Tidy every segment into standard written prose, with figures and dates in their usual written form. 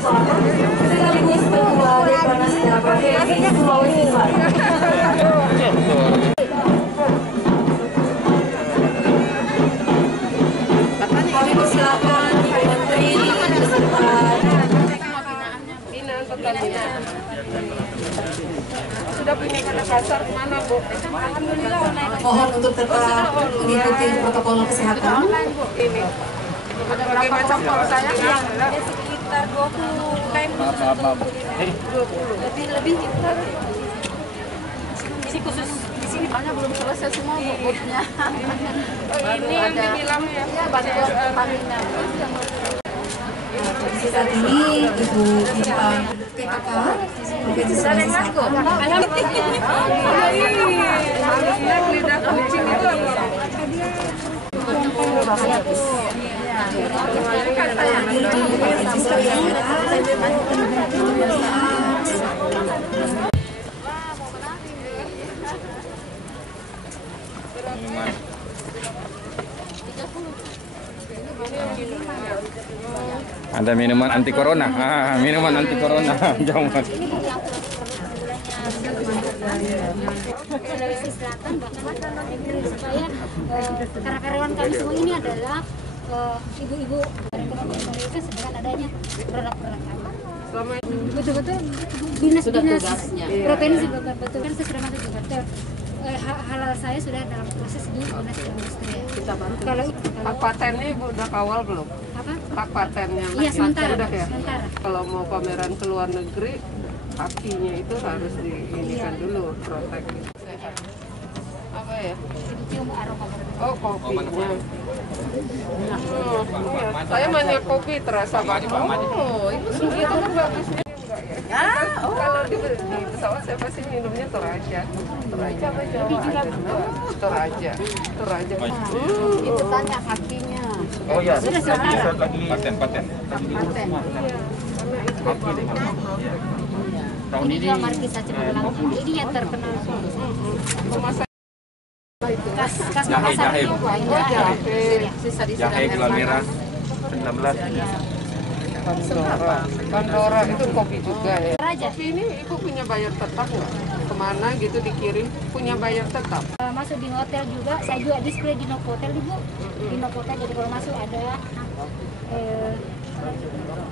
Selatan sekaligus Ketua Dekranasda Provinsi Sulawesi Selatan. Kami persilakan Ibu Menteri beserta sudah punya kata kasar kemana, Bu? Alhamdulillah. mohon untuk tetap mengikuti protokol kesehatan. Ini berbagai macam polsanya Sekitar 20 kayak 20 lebih ini khusus di sini banyak belum selesai semua bobotnya. ini yang dibilang ya bantuan Pertamina. Kondisi saat ini Ibu Bintang PKK Provinsi Sulawesi Selatan. lidah kucing itu apa? Ada minuman anti corona. Minuman anti corona. Jangan. Sulawesi Selatan bahkan supaya karyawan kami semua ini adalah ibu-ibu mereka sedangkan adanya produk-produk apa betul-betul dinas-dinas provinsi betul kan saya sudah masuk juga halal saya sudah dalam proses di dinas perindustrian. Kita bantu. Kalau Hak patennya Ibu udah kawal belum? apa? Hak patennya Iya sementara. udah ya? Sementara. Kalau mau pameran ke luar negeri, kakinya itu harus diinikan dulu, protek. Sehat. Apa ya? Cium aroma. Oh, kopinya. Saya banyak kopi terasa banget. Oh, itu kan bagusnya. Kalau di pesawat saya pasti minumnya Toraja. Toraja apa Jawa? Toraja. Toraja. Itu tanya kakinya. Oh ya. Sudah Lagi paten. Tahun ini ini juga markis saja ini yang terkenal. Kas Makassar jahe. sisa-sisa gula merah 19. Pandora itu kopi juga ya. Raja. Tapi ini Ibu punya bayar tetap nggak? Kemana gitu dikirim? Punya bayar tetap? Masuk di hotel juga, saya juga display di Novotel Ibu. Di Novotel jadi kalau masuk ada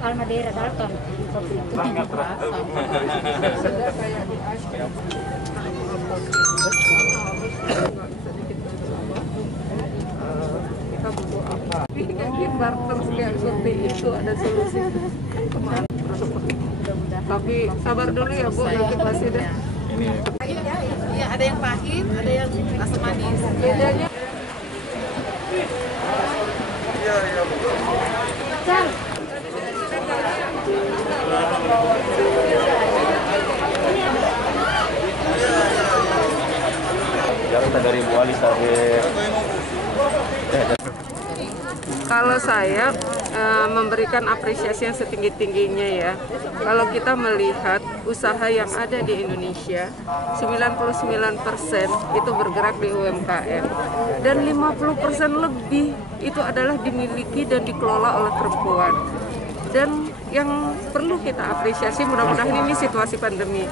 Almadeira Dalton kopi itu. Sudah kayak di Asia. Kita butuh apa? Di barter kayak seperti itu ada solusi. Kemana? Tapi sabar dulu ya Bu, nanti pasti deh. Ya, ada yang pahit, ada yang asam manis. Bedanya Jakarta dari Bu Ali sampai kalau saya memberikan apresiasi yang setinggi-tingginya ya. Kalau kita melihat usaha yang ada di Indonesia, 99% itu bergerak di UMKM. Dan 50% lebih itu adalah dimiliki dan dikelola oleh perempuan. Dan yang perlu kita apresiasi, mudah-mudahan ini situasi pandemi.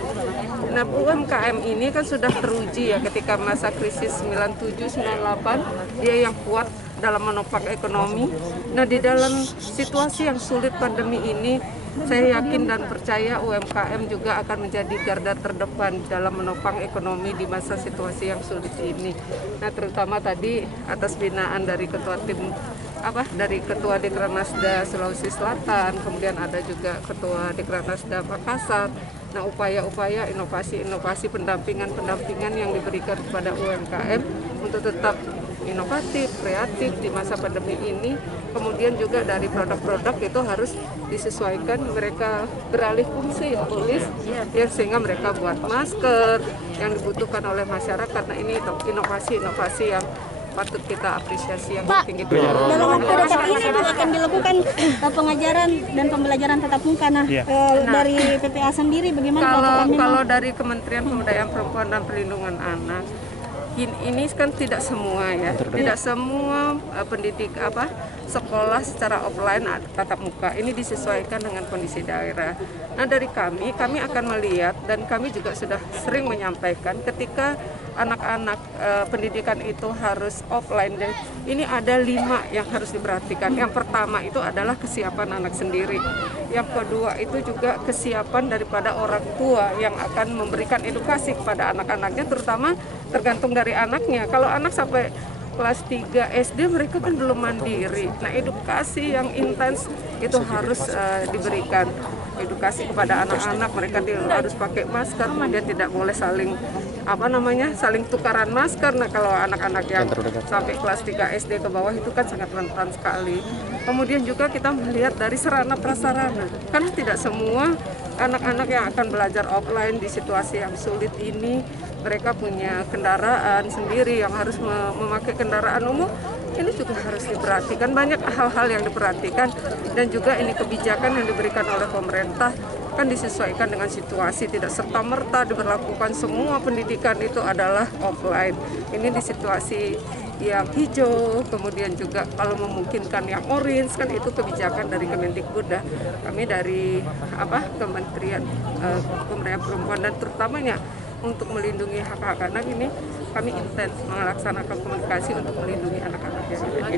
Nah, UMKM ini kan sudah teruji ya ketika masa krisis 97-98, dia yang kuat dalam menopang ekonomi. Nah, di dalam situasi yang sulit pandemi ini, saya yakin dan percaya UMKM juga akan menjadi garda terdepan dalam menopang ekonomi di masa situasi yang sulit ini. Nah, terutama tadi atas binaan dari dari Ketua Dekranasda Sulawesi Selatan, kemudian ada juga Ketua Dekranasda Makassar. Nah, upaya-upaya inovasi-inovasi pendampingan yang diberikan kepada UMKM untuk tetap inovatif, kreatif di masa pandemi ini. Kemudian juga dari produk-produk itu harus disesuaikan, mereka beralih fungsi ya tulis ya, sehingga mereka buat masker yang dibutuhkan oleh masyarakat. Nah, ini inovasi-inovasi yang patut kita apresiasi yang tinggi. Dalam waktu dekat ini akan dilakukan pengajaran dan pembelajaran tatap muka. Dari PPA sendiri bagaimana? Kalau dari Kementerian Pemberdayaan Perempuan dan Perlindungan Anak, ini kan tidak semua ya, tidak semua sekolah secara offline tatap muka. Ini disesuaikan dengan kondisi daerah. Nah, dari kami akan melihat dan kami juga sudah sering menyampaikan ketika anak-anak pendidikan itu harus offline, dan ini ada 5 yang harus diperhatikan. Yang pertama itu adalah kesiapan anak sendiri. Yang kedua itu juga kesiapan daripada orang tua yang akan memberikan edukasi kepada anak-anaknya, terutama tergantung dari anaknya. Kalau anak sampai kelas 3 SD mereka kan belum mandiri. Nah, edukasi yang intens itu harus diberikan. Edukasi kepada anak-anak, mereka harus pakai masker, kemudian tidak boleh saling tukaran masker. Nah, kalau anak-anak yang sampai kelas 3 SD ke bawah itu kan sangat rentan sekali. Kemudian juga kita melihat dari sarana prasarana, karena tidak semua anak-anak yang akan belajar offline di situasi yang sulit ini mereka punya kendaraan sendiri yang harus memakai kendaraan umum. Ini juga harus diperhatikan, banyak hal-hal yang diperhatikan, dan juga ini kebijakan yang diberikan oleh pemerintah kan disesuaikan dengan situasi, tidak serta-merta diberlakukan semua pendidikan itu adalah offline. Ini di situasi yang hijau, kemudian juga kalau memungkinkan yang orange, kan itu kebijakan dari Kemendikbud. Kami dari Kementerian Pemberdayaan Perempuan dan terutamanya untuk melindungi hak-hak anak ini, kami intens melaksanakan komunikasi untuk melindungi anak-anak yang ada.